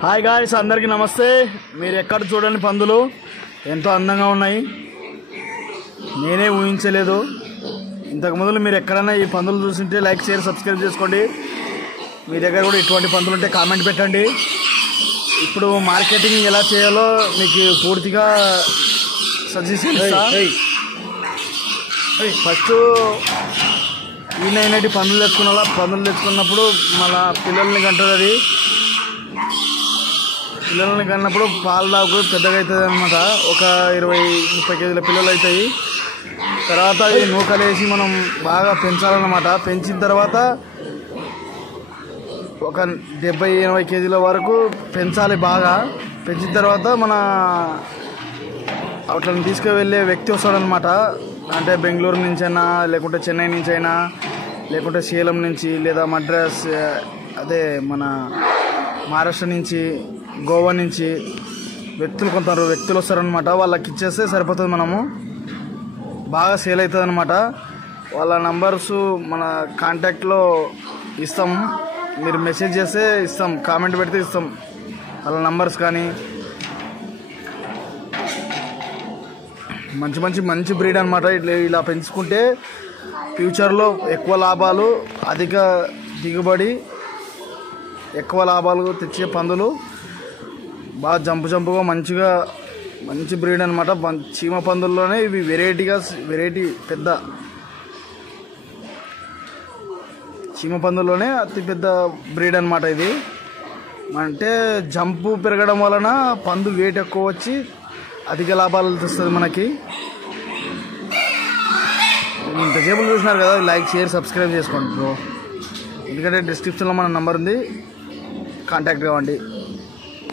Hi guys, అందరికీ నమస్తే. మీరు ఎక్కడ చూడని పందులు ఎంతో అందంగా ఉన్నాయి. నేనే ఊహించలేదు. ఇంతకుముందు మీరు ఎక్కడైనా ఈ పందులు చూసింటే లైక్, షేర్, సబ్స్క్రైబ్ చేసుకోండి. మీ దగ్గర కూడా ఇటువంటి పందులు ఉంటే కామెంట్ పెట్టండి. ఇప్పుడు మార్కెటింగ్ ఎలా చేయాలో మీకు పూర్తిగా సజెషన్ ఇస్తా. ఫస్ట్ ఈయన పందులు తెచ్చుకున్నప్పుడు మళ్ళా పిల్లల్ని కంటుంది. అది పిల్లల్ని కన్నప్పుడు పాలు తాగు పెద్దగా అవుతుంది అనమాట. ఒక 20-30 కేజీల పిల్లలు అవుతాయి. తర్వాత ఈ నూకలేసి మనం బాగా పెంచాలన్నమాట. పెంచిన తర్వాత ఒక 70-80 కేజీల వరకు పెంచాలి. బాగా పెంచిన తర్వాత మన అట్లా తీసుకువెళ్ళే వ్యక్తి వస్తాడనమాట. అంటే బెంగళూరు నుంచి అయినా, లేకుంటే చెన్నై నుంచి అయినా, లేకుంటే సేలం నుంచి, లేదా మద్రాస్, అదే మన మహారాష్ట్ర నుంచి, గోవా నుంచి కొందరు వ్యక్తులు వస్తారనమాట. వాళ్ళకి ఇచ్చేస్తే సరిపోతుంది. మనము బాగా సేల్ అవుతుంది అనమాట. వాళ్ళ నంబర్స్ మన కాంటాక్ట్లో ఇస్తాం. మీరు మెసేజ్ చేస్తే ఇస్తాం, కామెంట్ పెడితే ఇస్తాం వాళ్ళ నంబర్స్. కానీ మంచి బ్రీడ్ అనమాట. ఇలా పెంచుకుంటే ఫ్యూచర్లో ఎక్కువ లాభాలు, అధిక దిగుబడి, ఎక్కువ లాభాలు తెచ్చే పందులు. బాగా జంపుగా మంచి బ్రీడ్ అనమాట. చీమ పందుల్లోనే ఇవి వెరైటీ పెద్ద చీమ పందుల్లోనే అతి పెద్ద బ్రీడ్ అనమాట. ఇది అంటే జంపు పెరగడం వలన పందు వెయిట్ ఎక్కువ వచ్చి అధిక లాభాలు తెస్తుంది మనకి. ఇంతసేపు చూసినారు కదా, లైక్, షేర్, సబ్స్క్రైబ్ చేసుకోండి బ్రో. ఎందుకంటే డిస్క్రిప్షన్లో మన నంబర్ ఉంది, కాంటాక్ట్ కావండి.